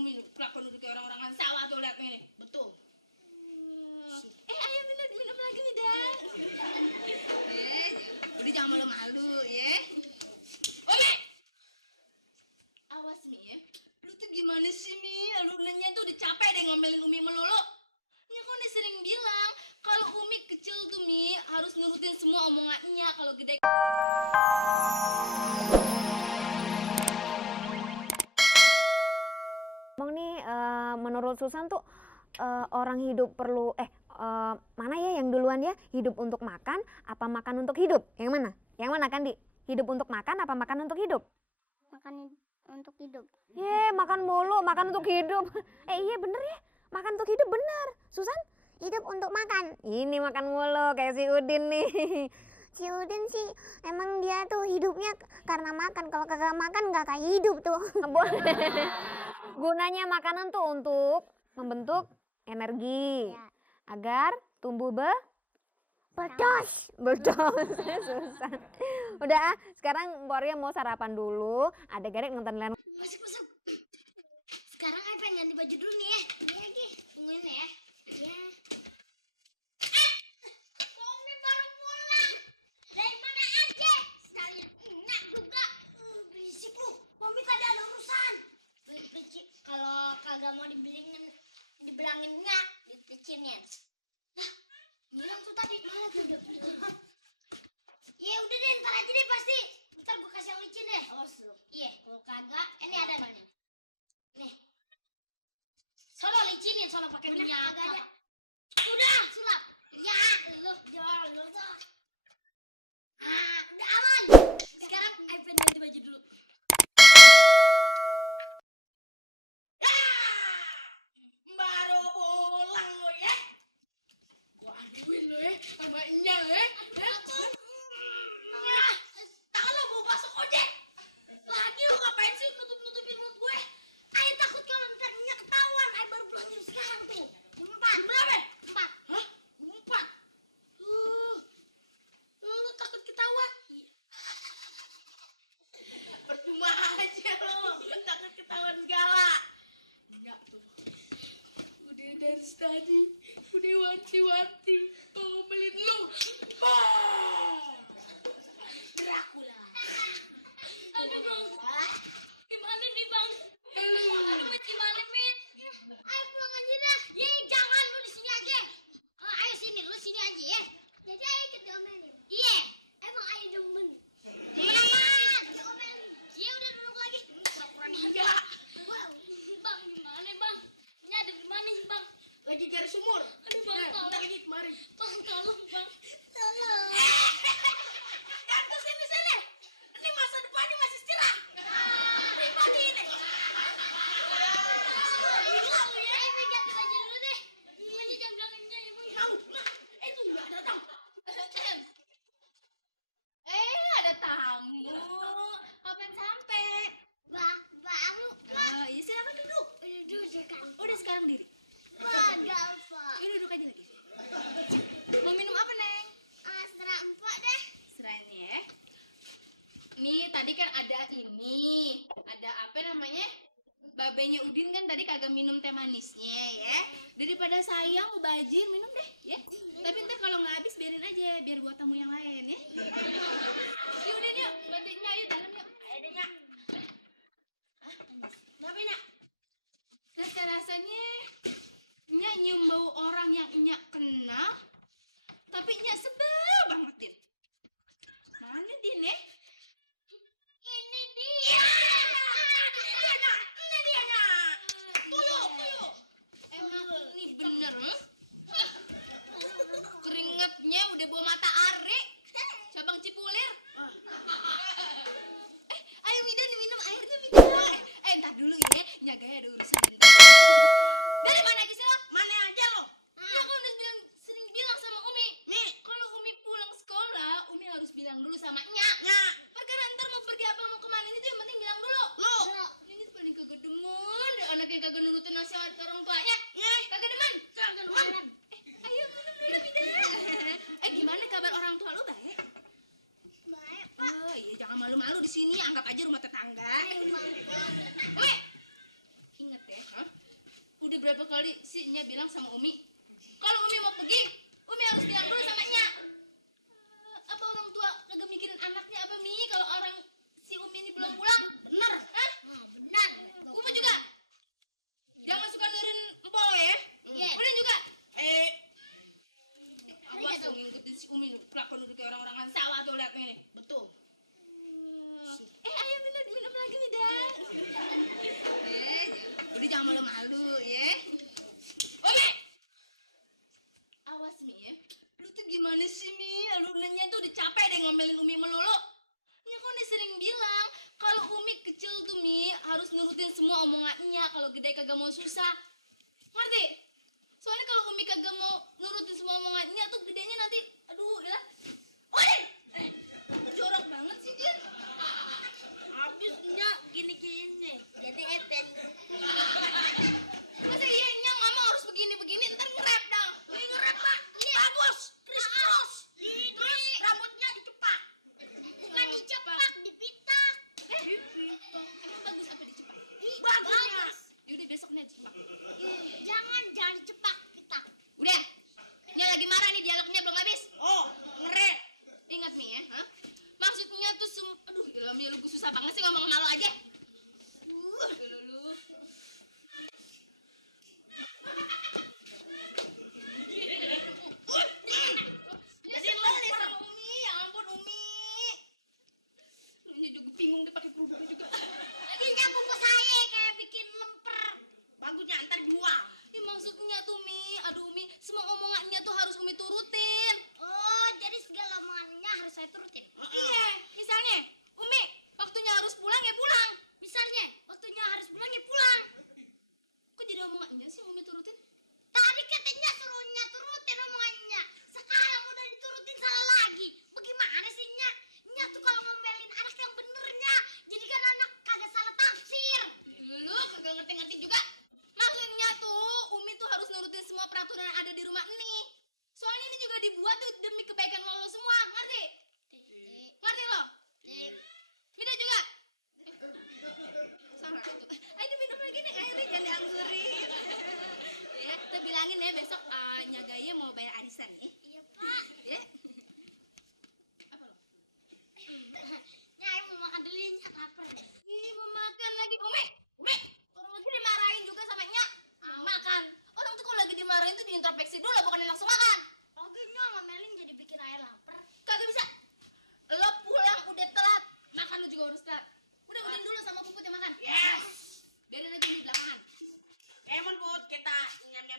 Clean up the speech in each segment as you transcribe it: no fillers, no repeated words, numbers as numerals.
Umi kelakuan udah kayak orang-orangan sawah tuh, lihat nih. Betul. Ayo minum lagi nih, Dang. Udah jangan malu-malu, ya. Oke. Awas nih ya. Lu tuh gimana sih, Mi? Lu nanya tuh udah capek deh ngomelin Umi melulu. Ya kan udah sering bilang, kalau Umi kecil tuh, Mi, harus nurutin semua omongannya. Kalau gede Emang nih menurut Susan tuh orang hidup perlu mana ya yang duluan ya? Hidup untuk makan apa makan untuk hidup? Yang mana? Yang mana Kandi? Hidup untuk makan apa makan untuk hidup? Makan untuk hidup. Makan mulu, makan untuk hidup. Iya bener ya, makan untuk hidup bener. Susan? Hidup untuk makan. Ini makan mulu kayak si Udin nih. Si Udin sih emang dia tuh hidupnya karena makan. Kalau kagak makan nggak kayak hidup tuh. Gunanya makanan tuh untuk membentuk energi Ya. agar tumbuh Berdos. Susan. Udah, sekarang Korea mau sarapan dulu. Ada Garek nonton layar. Masuk. Sekarang Ai pengen ganti baju dulu nih ya. Iya lagi. Tungguin ya. Iya. Komi baru pulang. Dari mana aja? Sekalian enak juga. Berisik lu. Komi tadi ada urusan. Berisik. Kalau kagak mau dibilangin enggak, dipicinin. Lah, bilang tuh tadi malah tuh. Ya udah deh, ntar aja deh pasti. Ntar gue kasih yang licin deh. Awas lu. Iya, kalau kagak, ini ada nih. Nih. Sono licinin, sono pakai minyak. Kagak ada. Udah, sulap. Ya, lu tuh. Udah aman. Sekarang iPad ganti baju dulu. baru pulang lo ya. Gua aduin lo ya, sama Nya ya. Tangan lo mau masuk ojek. Lagi lo ngapain sih nutup-nutupin mulut gue? Ayo takut kalau ntar minyak ketahuan. Ayo baru pulang jam sekarang tuh. Jam 4. Berapa? 4. Hah? 4. Lu takut ketahuan? Percuma aja lo, takut ketahuan segala. Enggak tuh. Udah dari tadi, udah wanti-wanti ngomelin lu. Dracula. Aduh bang, Gimana nih bang? aduh. Gimana Min? Ayo pulang aja dah. Jangan lu di sini aja. Ayo sini, lu sini aja ya. Jadi ayo kita diomelin. Iya, emang ayo demen. Kenapa? Diomelin. Iya udah duduk lagi. Laporan iya. Wow, bang gimana bang? Ini ada di mana sih bang? Lagi garis sumur. Aduh bang, Bentar lagi kemari. Bang tolong bang. Tolong. Jangan ke sini. Ini masa depannya masih cerah. Pribadi ini. Gila lu ya. Ayo ganti baju dulu deh. Aja jangan bilangnya ya bang. Tahu. Nah, itu nggak datang. Ada tamu. Kapan sampai? Baru. Iya silakan duduk. Duduk kan. Udah sekarang diri. Bagal pak. Ini duduk aja lagi. Mau minum apa, Neng? Serah empok deh. Serain ya. Nih, tadi kan ada ini. Ada apa namanya? Babenya Udin kan tadi kagak minum teh manisnya ya. Daripada sayang mubazir, minum deh ya. Tapi ntar kalau nggak habis biarin aja, biar buat tamu yang lain ya. Yuk Udin yuk, bantuin Nya yuk dalam yuk. Ayo deh Nya. Kenapa Nya? Rasa-rasanya Nya nyium bau orang yang Nya kenal, tapi Nya sebel banget Din. Mana Din ya? Ini dia. Ini dia Nya. Tuyul. Emang ini bener keringetnya udah bawa mata ari. Cabang cipulir. Ayo Mida minum airnya Mida. Entar dulu ya, Nyagaya ada urusan bentar. Dari mana aja sih lo? Mana aja lo? Ya kan udah sering bilang sama Umi. Nih, kalau Umi pulang sekolah, Umi harus bilang dulu sama Nya. Perkara ntar mau pergi apa mau kemana itu yang penting bilang dulu. Lo, ini tuh paling kagak demen deh anak yang kagak nurutin nasihat orang tuanya. Kagak demen. Ayo minum Mida. Gimana kabar orang tua lu baik? Baik. Oh iya jangan malu-malu di sini, anggap aja rumah tetangga. Ingat ya, berapa kali sih Nya bilang sama Umi, kalau Umi mau pergi, Umi harus bilang dulu sama Nya. Apa orang tua kagak mikirin anaknya apa Mi? Kalau orang si Umi ini belum pulang, bener? Hah? Benar. Umi juga. Jangan suka nerin empol ya. Iya. Ulin juga. Awas dong ngikutin si Umi kelakuan udah kayak orang-orang sawah tuh lihat ini. Betul. Ayo minum lagi Mida. Udah jangan malu-malu ya. Umi. Awas Mi ya. Lu tuh gimana sih Mi? Lu nanya tuh udah capek deh ngomelin Umi melulu. Ya kan udah sering bilang kalau Umi kecil tuh Mi harus nurutin semua omongannya, kalau gede kagak mau susah. Ngerti? Soalnya kalau Umi kagak mau nurutin semua omongannya tuh gedenya nanti aduh ya. Woi! Jorok banget sih Jin. Habisnya gini-gini. Jadi Epen. Masa iya Nya ngomong harus begini-begini ntar nge-rap dong. Nge-rap Pak. Bagus. Chris Cross. Terus rambutnya dicepak. Bukan dicepak, dipitak. Emang bagus apa dicepak? Bagus. Yaudah besok nih cepak. Jangan dicepak, pitak. Udah. Nya lagi marah nih dialognya belum habis. Oh, ngere. Ingat nih ya, ha? Maksudnya tuh aduh, ilah Mi, lu susah banget sih ngomong sama lo aja. Lu. Jadi lo nih sama Umi, ya ampun Umi. Lu nya juga bingung deh pakai kerudung juga. Lagi nyambung ke saya kayak bikin lemper. Bagusnya antar jual. Ya maksudnya tuh Mi, aduh Umi, semua omongannya tuh harus Umi turutin. Oh, jadi segala omongannya harus saya turutin. Iya, misalnya, Umi, waktunya harus pulang ya pulang. Misalnya, waktunya harus pulang ya pulang. Kok jadi omongannya sih Umi turutin? Tadi katanya suruhnya turutin omongannya. Sekarang udah diturutin salah lagi. Bagaimana sih Nya? Nya tuh kalau ngomelin anak yang benernya. Jadi kan anak kagak salah tafsir. Lu kagak ngerti-ngerti juga. Maksudnya tuh Umi tuh harus nurutin semua peraturan yang ada di rumah ini. Soalnya ini juga dibuat tuh demi kebaikan lo semua, ngerti? Ngerti lo? Mida juga? Salah itu. Ayo minum lagi nih airnya jangan dianggurin. Ya, kita bilangin ya besok Nyagaya mau bayar arisan nih. Iya Pak. Ya. Apa lo? Nya mau makan dulu Nya lapar. Ih, mau makan lagi. Umi, orang lagi dimarahin juga sama Nya. Makan. Orang tuh kalau lagi dimarahin tuh diintrospeksi dulu, bukan langsung makan. Oke Nya ngomelin jadi bikin ayah lapar. Kagak bisa. Lo pulang udah telat, makan lo juga harus telat. Udah udahin dulu sama Puput yang makan. Yes. Biarin aja di belakangan. Kemon Put, kita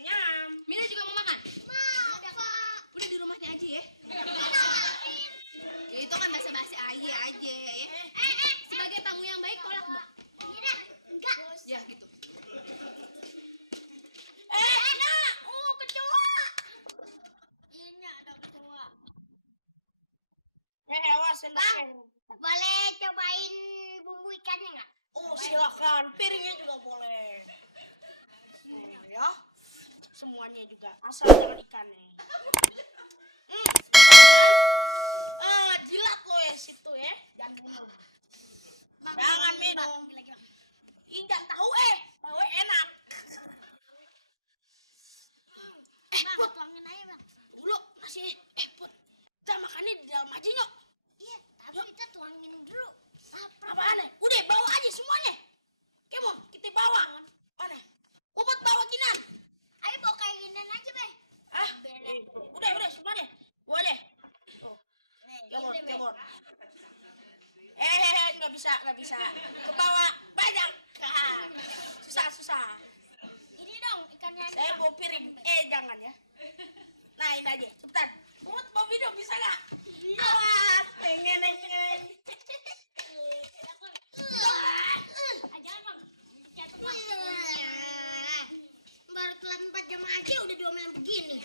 nyam. Mila juga mau makan. Mau, ada Pak. Udah di rumahnya aja ya. Nawarin. Ya itu kan basa-basi aja ya. Sebagai tamu yang baik tolak dong. Iya, enggak. Ya gitu. Nak, kecoa. Ini ada kecoa. Awas Bang, boleh cobain bumbu ikannya nggak? Oh, silakan. Piringnya juga boleh. Ya. Semuanya juga. Asal jangan ikannya. Jilat lo ya situ ya. Jangan minum. Bang, Jangan minum. Gila. Ingat tahu tahu enak. Bang, Put, tuangin aja bang. dulu masih Put. Kita makannya di dalam aja nyok. Iya, tapi kita tuangin dulu. Lapar. Apaan nih? Udah bawa aja semuanya. Kemon, kita bawa. Mana? Ubud bawa kinan. Ayo bawa kainan aja be. Ah, udah semuanya. Boleh. Nih, Kemon, ini, Be. Kemon. Nggak bisa. Ke bawah banyak. Susah. Ini dong ikannya aja. Saya bawa piring. Jangan ya. Nah, ini aja. Cepetan. Ubud bawa minum bisa nggak? Awas, pengen. Jangan bang. Jatuh bang. Baru telat 4 jam aja udah diomelin begini.